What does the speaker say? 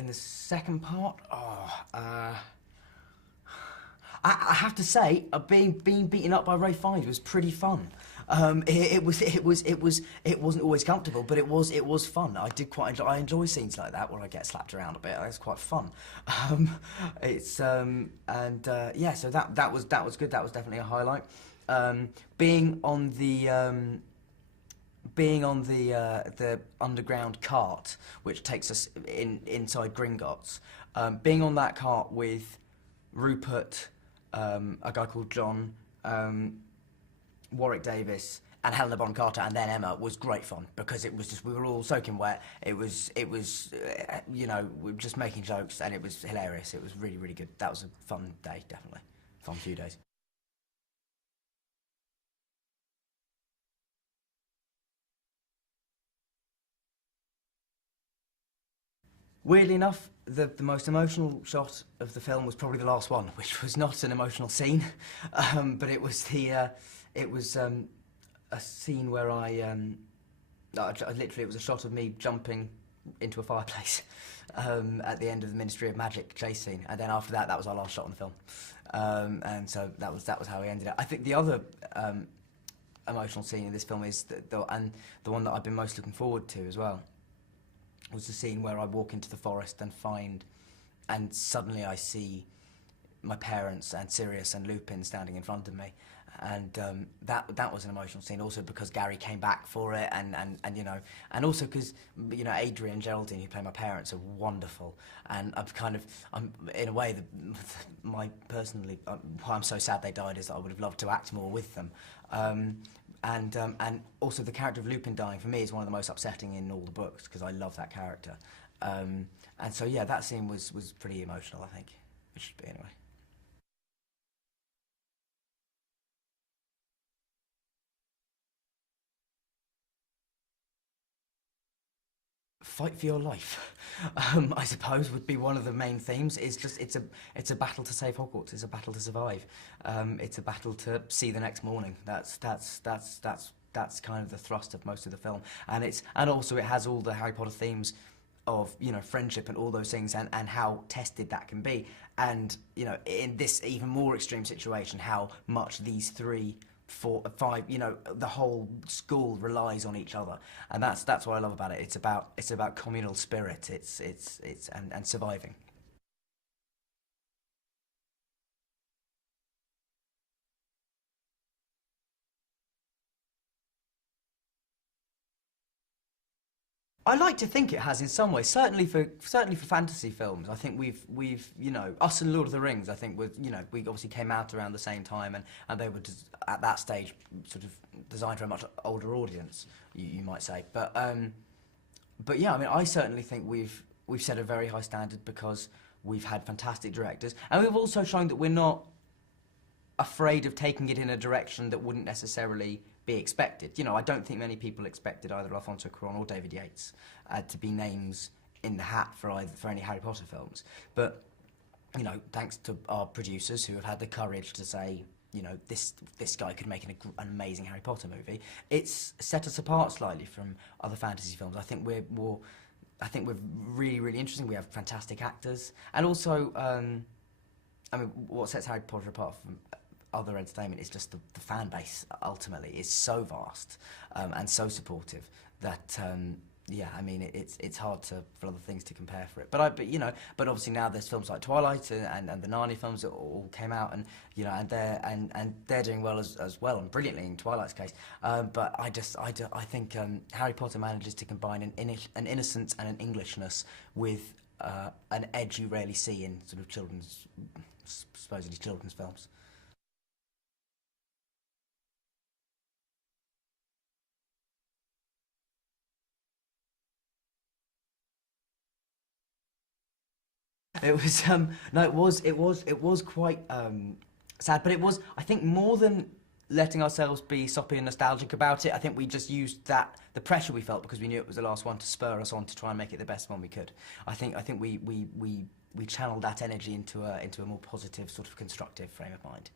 in the second part, I have to say, being beaten up by Ray Fiennes was pretty fun. It wasn't always comfortable, but it was fun. I did quite enjoy. I enjoy scenes like that where I get slapped around a bit. It's quite fun. Yeah. So that was good. That was definitely a highlight. Being on the underground cart, which takes us inside Gringotts, being on that cart with Rupert, a guy called John, Warwick Davis, and Helena Bonham Carter, and then Emma, was great fun, because it was just, we were all soaking wet. It was you know, we were just making jokes, and it was hilarious. It was really, really good. That was a fun day, definitely. Fun few days. Weirdly enough, the most emotional shot of the film was probably the last one, which was not an emotional scene, but it was a scene where literally, it was a shot of me jumping into a fireplace at the end of the Ministry of Magic chase scene, and then after that, that was our last shot on the film, and so that was how we ended it. I think the other emotional scene in this film is the one that I've been most looking forward to as well, was the scene where I walk into the forest and suddenly I see my parents and Sirius and Lupin standing in front of me, and that was an emotional scene, also because Gary came back for it, and you know, and also because, you know, Adrian and Geraldine, who play my parents, are wonderful, and I'm in a way, personally, why I'm so sad they died is that I would have loved to act more with them. And also the character of Lupin dying, for me, is one of the most upsetting in all the books, because I love that character. And so, yeah, that scene was pretty emotional, I think. It should be, anyway. Fight for your life, I suppose, would be one of the main themes. It's a battle to save Hogwarts. It's a battle to survive. It's a battle to see the next morning. That's kind of the thrust of most of the film. And also it has all the Harry Potter themes of, you know, friendship and all those things, and how tested that can be. And, you know, in this even more extreme situation, how much these 3, 4, 5, you know, the whole school relies on each other, and that's what I love about it. It's about communal spirit. And surviving. I like to think it has in some ways. Certainly for fantasy films, I think we've you know, us and Lord of the Rings. I think you know, we obviously came out around the same time, and they were just, at that stage, sort of designed for a much older audience, you might say. But yeah, I mean, I certainly think we've set a very high standard, because we've had fantastic directors, and we've also shown that we're not afraid of taking it in a direction that wouldn't necessarily be expected. You know, I don't think many people expected either Alfonso Cuarón or David Yates to be names in the hat for any Harry Potter films. But, you know, thanks to our producers, who have had the courage to say, you know, this guy could make an amazing Harry Potter movie, it's set us apart slightly from other fantasy films. I think we're really, really interesting. We have fantastic actors, and also, I mean, what sets Harry Potter apart from other entertainment is just the fan base. Ultimately, is so vast and so supportive that yeah, I mean, it's hard for other things to compare for it. But you know, but obviously now there's films like Twilight and the Narnia films that all came out, and you know, and they're doing well as well, and brilliantly in Twilight's case. But I think Harry Potter manages to combine an innocence and an Englishness with an edge you rarely see in sort of supposedly children's films. It was no, it was quite sad, but it was, I think, more than letting ourselves be soppy and nostalgic about it. I think we just used the pressure we felt, because we knew it was the last one, to spur us on to try and make it the best one we could. I think we channeled that energy into a more positive, sort of constructive frame of mind.